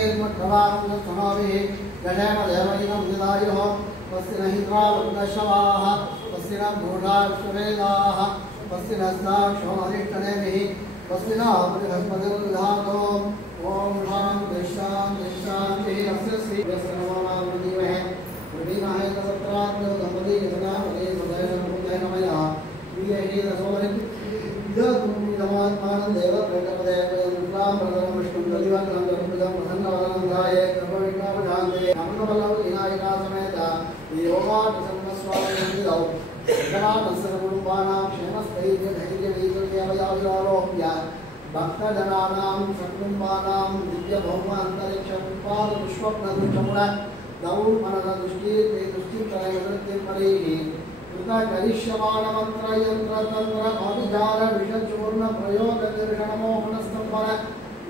तस्मेन्मठवानुसमाभिः गणेम देवैनं विदायुः तस्य न हिन्द्रावृन्दशवाः तस्य न मूढाक्षवेदाः तस्य न स्नाक्षोमरिष्टनेमिः तस्य न बृहस्पतिर्धातो ॐ शान्तिः शान्तिः शान्तिः अस्य श्रीवत्सनमोनामृदीमहे प्रदीमहे तदत्रात्मो दम्पती यतनामते सदैवमया प्रियैः रसोमरिः इदमात्मानं देव प्रकटदेवं प्रदरं विष्णुं ददिवनं दर्पदं प्रसन्नवदनन्दाय कृपविष्णावधान्ते अमृतबलौ विनायका समेत योगाटसन्नस्वामिनन्दिदौ जनानसर्वकुटुम्बानां क्षेमस्थैर्यधैर्यवीर्यवयाविरारोप्य भक्तजनानां सकुटुम्बानां दिव्यभौमान्तरिक्षपुष्पादपुष्पप्रदुष्टमुण दौर्मनदृष्टिर्दृष्टित्रयवृत्तिर्परैः करिष्यमाणमन्त्रयन्त्रतन्त्र अभिचार विषचूर्ण प्रयोगदर्शनमोहनस्तम्भर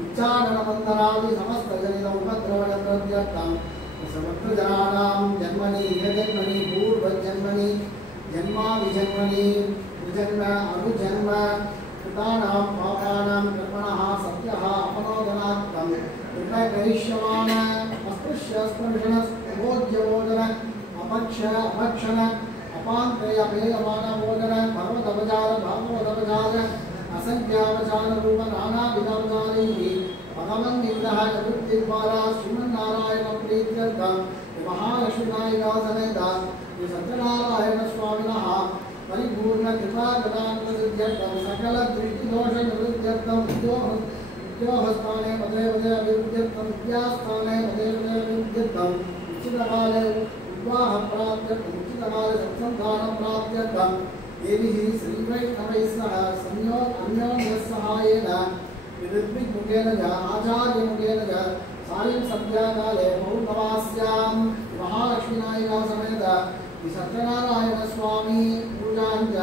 उच्चारणमन्त्रादि समस्तजनित उपद्रवणप्रत्यर्थं समग्रजनानां जन्मनि इहजन्मनि पूर्वजन्मनि जन्माभिजन्मनि विजन्म अनुजन्म कृतानां पापानां कर्मणः सत्यः अपनोदनार्थं करिष्यमाण अस्पृश्य स्पर्शण भोज्यभोजन अपक्ष अपक्षण अपान्त्रयमेयमानभोजन भगवदवचार भागवदवचार असंख्यावचाररूप नानाविधावचारैः भगवन्निन्दः प्रवृत्तिद्वारा श्रीमन्नारायणप्रीत्यर्थं महालक्ष्मीनायिका समेत सत्यनारायणस्वामिनः परिपूर्णकृपागदान्तसिद्ध्यर्थं सकलदृष्टिदोषनिवृत्त्यर्थं विद्योहस्थाने पदे पदे अभिवृद्ध्यर्थं विद्यास्थाने पदे पदे अभिवृद्ध्यर्थं उचितकाले विवाह प्राप्त्यर्थं उचितकाले सत्सन्तानप्राप्त्यर्थं देवीः श्रीवैष्णवैः सह अन्योन्यसहायेन ऋत्विक्मुखेन च आचार्यमुखेन च सायं सन्ध्याकाले पौर्णमास्यां महालक्ष्मीनायिका समेत सत्यनारायणस्वामी पूजां च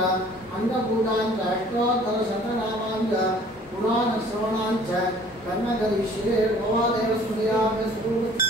अन्नपूजां च अष्टोत्तरशतनामां च पुराणश्रवणां च कर्म करिष्ये भवादेव स्मृयामि स्वरूप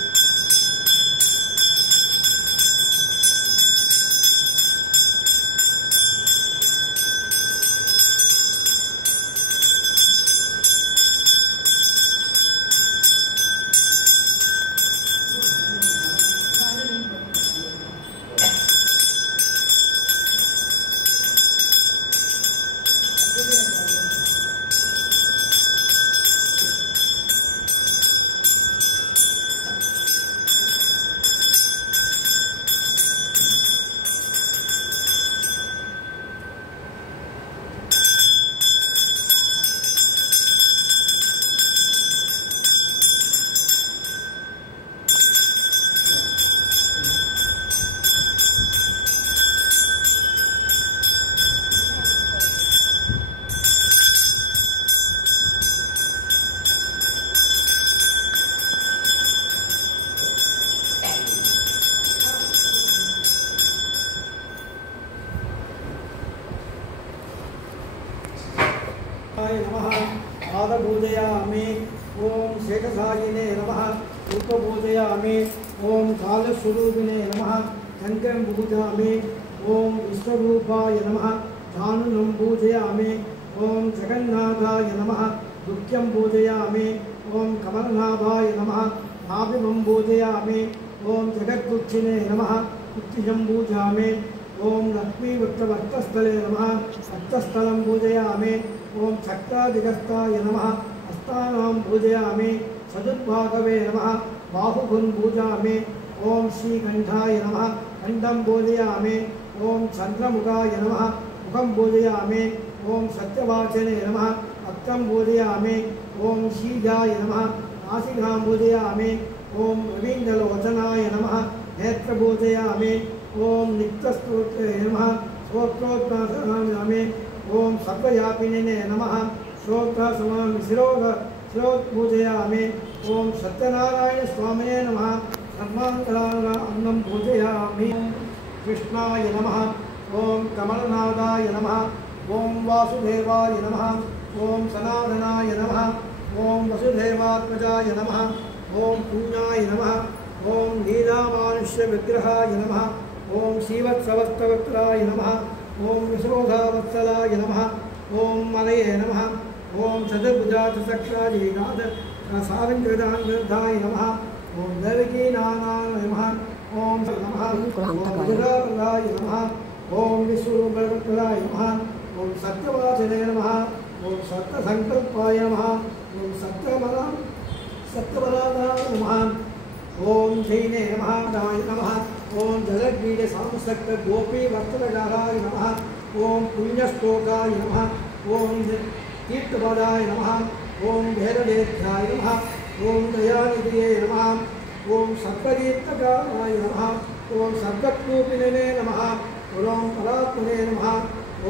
नमः पादपूजयामि ओम शेषसायिने नमः रूपपूजयामि ओम कालस्वरूपिणे नमः शङ्खं पूजयामि ओम विश्वरूपाय नमः धानुनं पूजयामि ओम जगन्नाथाय नमः दुर्गं पूजयामि ओम कमलनाभाय नमः नाभिमं पूजयामि ओम जगद्गुच्छिने नमः उत्तिजं पूजयामि ओम लक्ष्मीवृत्तस्थले नमः सप्तस्थलं पूजयामि ओम शक्तादिगस्ताय नमः हस्तानां पूजयामि चतुर्भागवे नमः बाहुभुं पूजयामि ओम श्रीकण्ठाय नमः कण्ठं पूजयामि ओम चन्द्रमुखाय नमः मुखं पूजयामि ओम सत्यवाचने नमः अक्तं पूजयामि ओम शीजाय नमः नासिकां पूजयामि ओम रवीन्द्रलोचनाय नमः नेत्र पूजयामि ओम नित्यस्तोत्रे नमः स्तोत्रोद्भासयामि ओम सर्वव्यापिने नमः श्रोत्रसमामि शिरोत्पूजयामि ओम सत्यनारायण स्वामिने नमः सर्वान्तरान्नं पूजयामि कृष्णाय नमः ओम कमलनाथाय नमः ओम वासुदेवाय नमः ओम सनातनाय नमः ओम वसुदेवात्मजाय नमः ओम पुण्याय नमः ओम लीलामानुष्य विग्रहाय नमः ओम श्रीवत्सवस्तवक्त्राय नमः ओम विश्रोधावत्सलाय नमः ओम मलये नमः ओम चतुर्भुजातसक्राजीनाथ सारंकृताय नमः ओम देवकी नारायणाय नमः ओम नमः ओम जगदाय नमः ओम विश्वरूपप्रदाय नमः ओम सत्यवाचने नमः ओम सत्यसंकल्पाय नमः ओम सत्यवराय नमः ओम जैने नमः दाय नमः ओम जगद्गीत सांसक्त गोपी वर्तनगाराय नमः ओम पुण्यश्लोकाय नमः ओम तीर्थपदाय नमः ओम भैरवेध्याय नमः ओम दयानिधिये नमः ओम सप्ततीर्थकाराय नमः ओम सर्वरूपिणे नमः ओम परात्मने नमः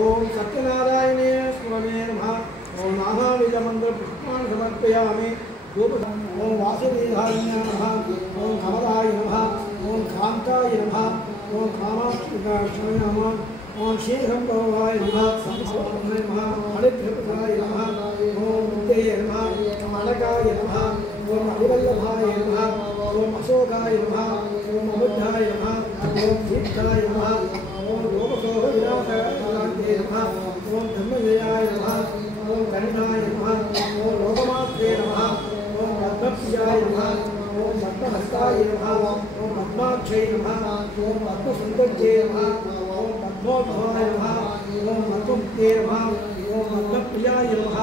ओम सत्यनारायणे स्वामिने नमः ओम नानाविधमन्त्रपुष्पाणि समर्पयामि ओम वासुदेवाय नमः ओम कमलाय नमः ओम कान्ताय नमः ओम कामाक्षाय नमः ओम श्रीरंभवाय नमः संस्वाय नमः हरिप्रभुवाय नमः ओम मुक्ते नमः ओम अलकाय नमः ओम हरिवल्लभाय नमः ओम अशोकाय नमः ओम अबुद्धाय नमः ओम दीक्षाय नमः ओम लोकशोक विनाशाय नमः ओम धर्मजयाय नमः ओम करुणाय नमः ओम लोकमात्रे नमः ओम पद्मप्रियाय नमः ओम पद्महस्ताय नमः ओम पद्माक्षय नमः ओम पद्मसुन्दर्ये नमः ओम पद्मोद्भवाय नमः ओम पद्ममुक्ते नमः ओम पद्मप्रियाय नमः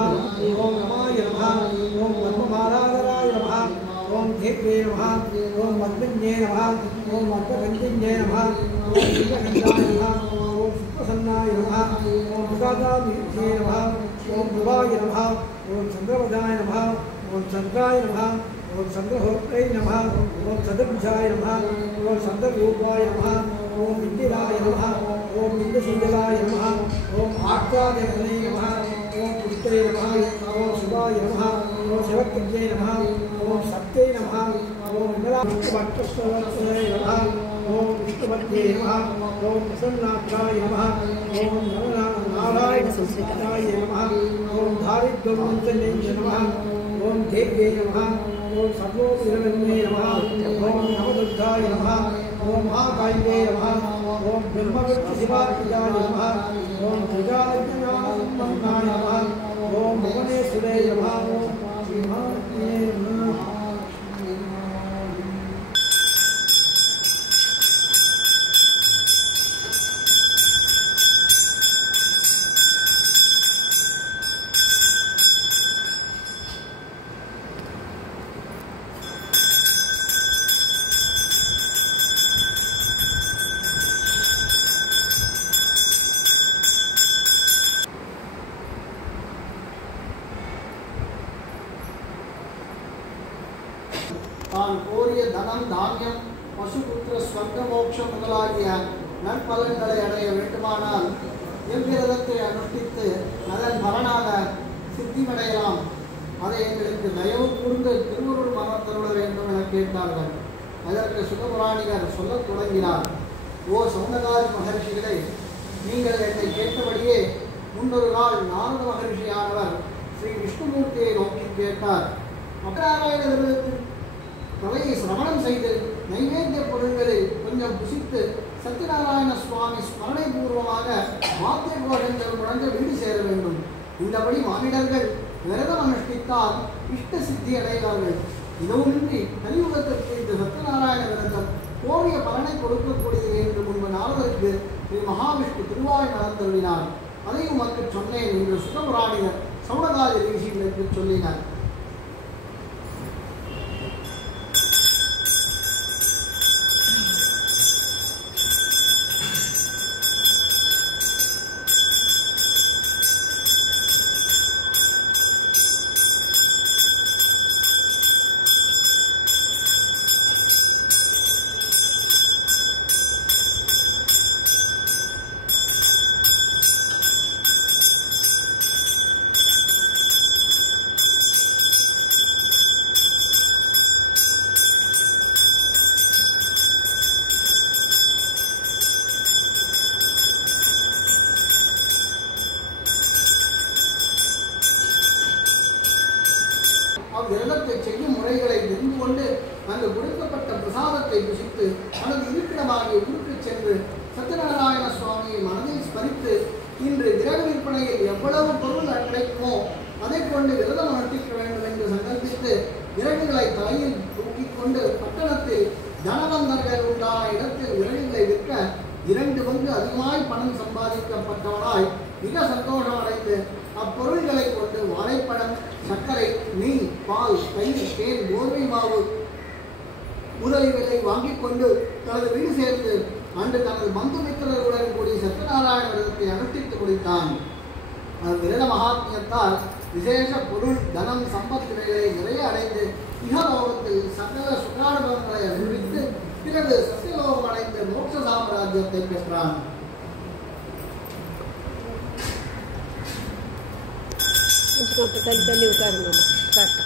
ओम रमाय नमः ओम पद्ममालाधराय नमः ओम देव्ये नमः ओम पद्मन्ये नमः ओम पद्मगन्धिन्ये नमः ओम नीलकण्ठाय नमः ओम सुप्रसन्नाय नमः ओम प्रसादाभिषे नमः ओम प्रभाय नमः ओम चन्द्रवदाय नमः ओम चन्द्राय नमः ओम चन्द्रहोत्रै नमः ओम चतुर्भुजाय नमः ओम चन्द्ररूपाय नमः ओम विद्युदाय नमः ओम विद्युशीलाय नमः ओम आक्तादये नमः ओम पुष्टे नमः ओम शिवाय नमः ओम शिवकृत्ये नमः ओम सत्ये नमः ओम विमलाक्षवक्षस्वरे नमः ओम विष्णुपत्ये नमः ओम प्रसन्नाक्षाय नमः ओम नारायणसंस्कृताय नमः ओम धारिद्र्यमोचने नमः ओम देव्ये नमः ओम सर्वोपनिरवन्ये नमः ओम नवदुर्गाय नमः ओम महाकाल्ये नमः ओम ब्रह्मविष्णुशिवात्मजाय नमः ओम त्रिजाज्ञानसम्पन्नाय नमः ओम भुवनेश्वरे नमः ओम श्रीमहात्मने नमः। தான் கோரிய தனம் தானியம் பசுபுத்திர ஸ்வர்க்க மோட்சம் முதலாகிய நற்பலன்களை அடைய வேண்டுமானால் எவ்விரதத்தை அனுஷ்டித்து அதன் பலனாக சித்திமடையலாம். அதை எங்களுக்கு தயவு கூர்ந்து திருவருள் மனத்தருள வேண்டும் என கேட்டார்கள். அதற்கு சுகபுராணிகர் சொல்லத் தொடங்கினார். ஓ சௌனகாதி மகர்ஷிகளை, நீங்கள் என்னை கேட்டபடியே முன்னொரு நாள் நாரத மகர்ஷியானவர் ஸ்ரீ விஷ்ணுமூர்த்தியை நோக்கி கேட்டார். அபராராயண விரதத்தில் தலையை சிரவணம் செய்து நைவேத்திய பொருட்களில் கொஞ்சம் புசித்து சத்யநாராயண சுவாமி ஸ்மரணை பூர்வமாக வாத்திய கோஷங்கள் முழங்க வீடு சேர வேண்டும். இந்தபடி மானிடர்கள் விரதம் அனுஷ்டித்தால் இஷ்ட சித்தி அடைகிறார்கள். இதுவுமின்றி கலியுகத்திற்கு இந்த சத்யநாராயண விரதம் கோரிய பலனை கொடுக்கக்கூடியது என்று முன்பு நாரதருக்கு ஸ்ரீ மகாவிஷ்ணு திருவாய் நடந்தருளினார். அதை உமக்கு சொன்னேன் என்று சுகபுராணிகர் சௌனகாதி ரிஷிகளுக்கு சொல்லினார். அவ்விரதத்தை செய்யும் முறைகளை தெரிந்து கொண்டு அங்கு கொடுக்கப்பட்ட பிரசாதத்தை புசித்து தனது இருப்பிடமாகிய ஊருக்கு சென்று சத்யநாராயண சுவாமியை மனதில் ஸ்மரித்து இன்று விரத விற்பனையில் எவ்வளவு பொருள் கிடைக்குமோ அதை கொண்டு விரதம் அனுஷ்டிக்க வேண்டும் என்று சங்கல்பித்து விறகுகளை தலையில் தூக்கிக் கொண்டு பட்டணத்தில் தனவந்தர்கள் உண்டான இடத்தில் விறகுகளை விற்க 2 பங்கு அதிகமாய் பணம் சம்பாதிக்கப்பட்டவனாய் மிக சந்தோஷம் அடைந்து அப்பொருள்களை கொண்டு வாழைப்பழம், சர்க்கரை, நெய், பால், தயிர், தேன், கோதுமை மாவு முதலியவற்றை வாங்கிக் கொண்டு தனது வீடு சேர்ந்து அன்று தனது பந்துமித்திரர்களுடன் கூடிய சத்யநாராயண விரதத்தை அனுஷ்டித்து முடித்தான். அது விரத மகாத்மியத்தால் விசேஷ பொருள், தனம், சம்பத்துகளை நிறைய அடைந்து இகலோகத்தில் சகல சுகானுபவங்களை அனுபவித்து பிறகு சத்தியலோகம் அடைந்து மோட்ச சாம்ராஜ்யத்தை பெற்றான். தள்ளி உட்காருங்க கரெக்டா.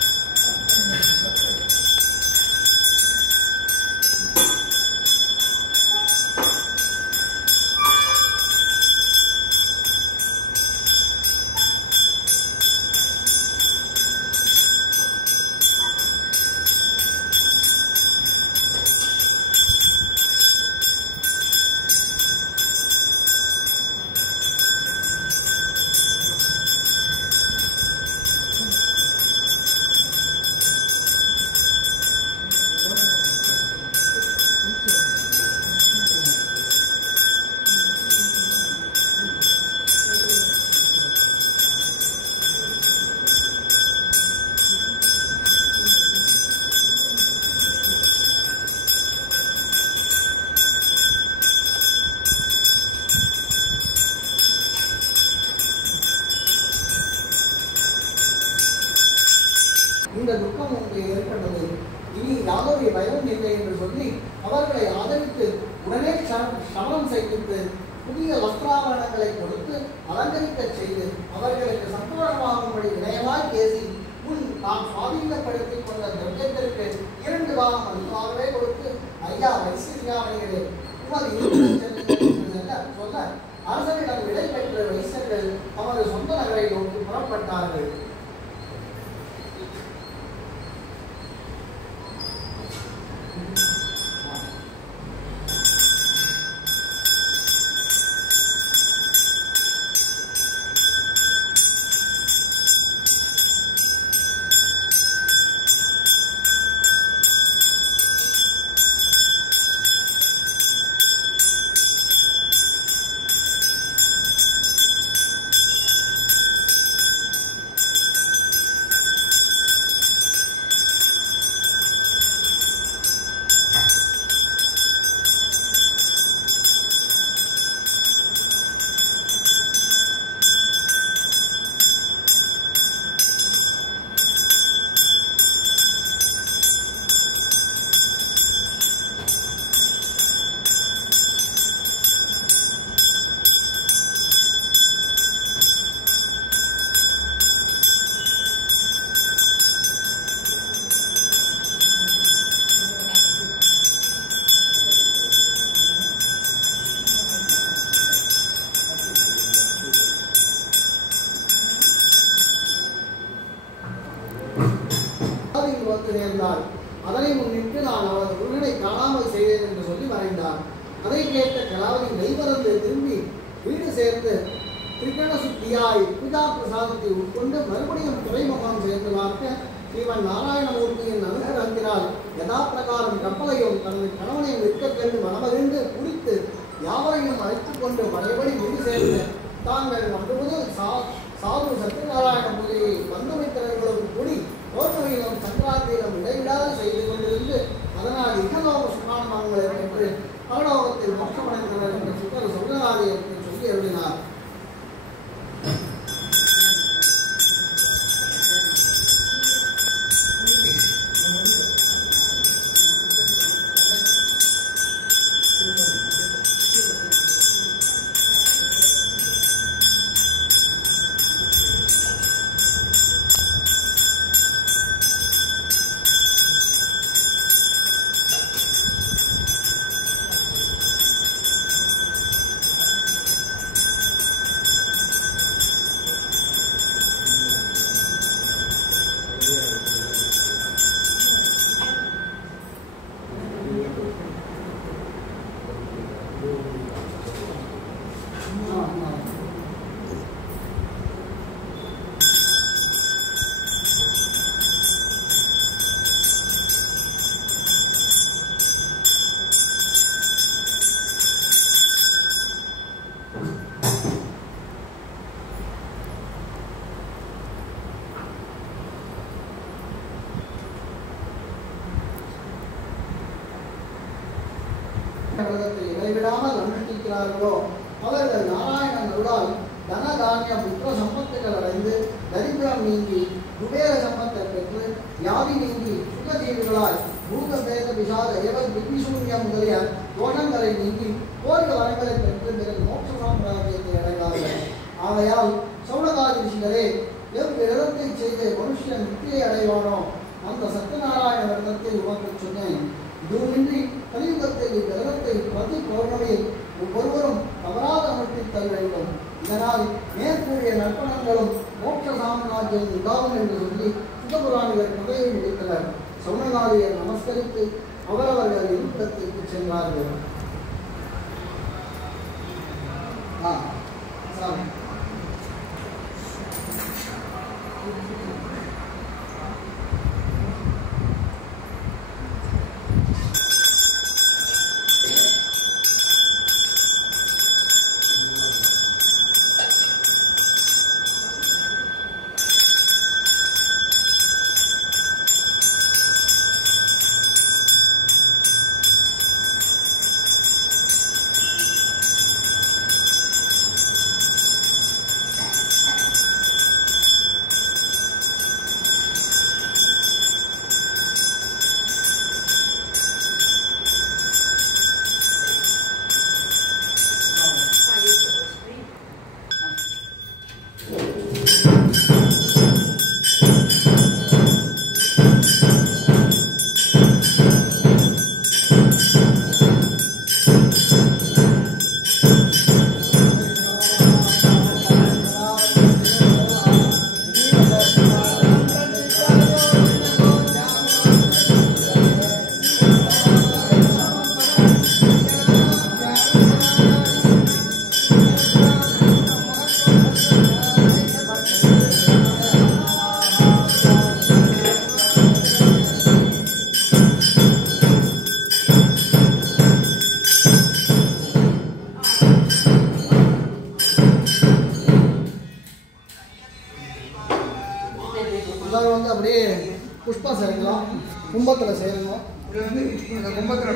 இந்த துக்கம் உங்களுக்கு ஏற்பட்டது, இனி யாதொரு பயம் இல்லை என்று சொல்லி அவர்களை ஆதரித்து உடனே சமரம் செய்வித்து புதிய வஸ்திராபரணங்களை கொடுத்து அலங்கரிக்க செய்து அவர்களுக்கு சந்தோஷமாகும்படி வினயமாய் பேசி முன் நாம் சுவாதீனப்படுத்திக் கொண்ட திரவியத்திற்கு 2 பாகம் அதிகமாகவே கொடுத்து ஐயா வைசியாவணிகளே சொல்ல அரசனிடம் விடை பெற்ற வைசியர்கள் தமது சொந்த நகரை நோக்கி புறப்பட்டார்கள். நேர்ந்தாள். அதனை முன்னிட்டு நான் அவரது முருகனை காணாமல் செய்தேன் என்று சொல்லி மறைந்தார். அதை கேட்ட கலாவதி மெய்மறந்து திரும்பி வீடு சேர்ந்து திரிகண சுத்தியாய் பூஜா பிரசாதத்தை உட்கொண்டு மறுபடியும் துறைமுகம் சேர்ந்து பார்க்க ஸ்ரீமன் நாராயணமூர்த்தியின் அனுகிரகத்தினால் யதா பிரகாரம் கப்பலையும் தனது கணவனையும் விற்க கண்டு மனமகிழ்ந்து குடித்து யாவரையும் அழைத்துக் கொண்டு பழையபடி வீடு சேர்ந்து தாங்கள் அன்று முதல் சாது சத்யநாராயண பூஜையை பந்துமித்திரர்களும் கூடி தோற்றுமையிலும் சங்கராந்தியிலும் இடைவிடாது செய்து கொண்டிருந்து அதனால் இகலோக சுகானங்களை பெற்று பரலோகத்தில் மோட்சமடைந்தனர் என்று சுந்தர சுந்தராதியத்தை சொல்லி எழுதினார். விரதத்தை இடைவிடாமல் அனுஷ்டிக்கிறார்களோ அவர்கள் நாராயணன் அருளால் தன தானிய புத்திர சம்பத்துகள் அடைந்து தரித்திரம் நீங்கி குபேர சம்பத்தை பெற்று வியாதி நீங்கி சுகஜீவிகளாய் பூத பேத விஷாத ஏவல் பிக்னிசூன்யம் முதலிய தோஷங்களை நீங்கி கோரிய வரங்களை பெற்று பிறகு மோட்ச சாம்ராஜ்யத்தை அடைந்தார்கள். ஆகையால் சௌனகாதி ரிஷிகளே, எவ்விரதத்தை செய்து மனுஷன் முக்தியை அடைவானோ அந்த சத்யநாராயண விரதத்தை உமக்கு சொன்னேன். இதுவுமின்றி கலியுகத்தில் இவ்விரதத்தை பிரதி பௌர்ணமியில் ஒவ்வொருவரும் தவறாத அனுஷ்டித்தல் வேண்டும். இதனால் மேற்கூறிய நற்பணங்களும் மோட்ச சாம்ராஜ்யம் உண்டாகும் என்று சொல்லி சுகபுராணிகள் கதையை முடித்தனர். சௌனகாதியை நமஸ்கரித்து அவரவர்கள் இருப்பிடத்திற்கு சென்றார்கள். எல்லாரும் அப்படியே புஷ்பம் சேரலாம், கும்பத்தில் சேரணும். அந்த கும்பத்தில்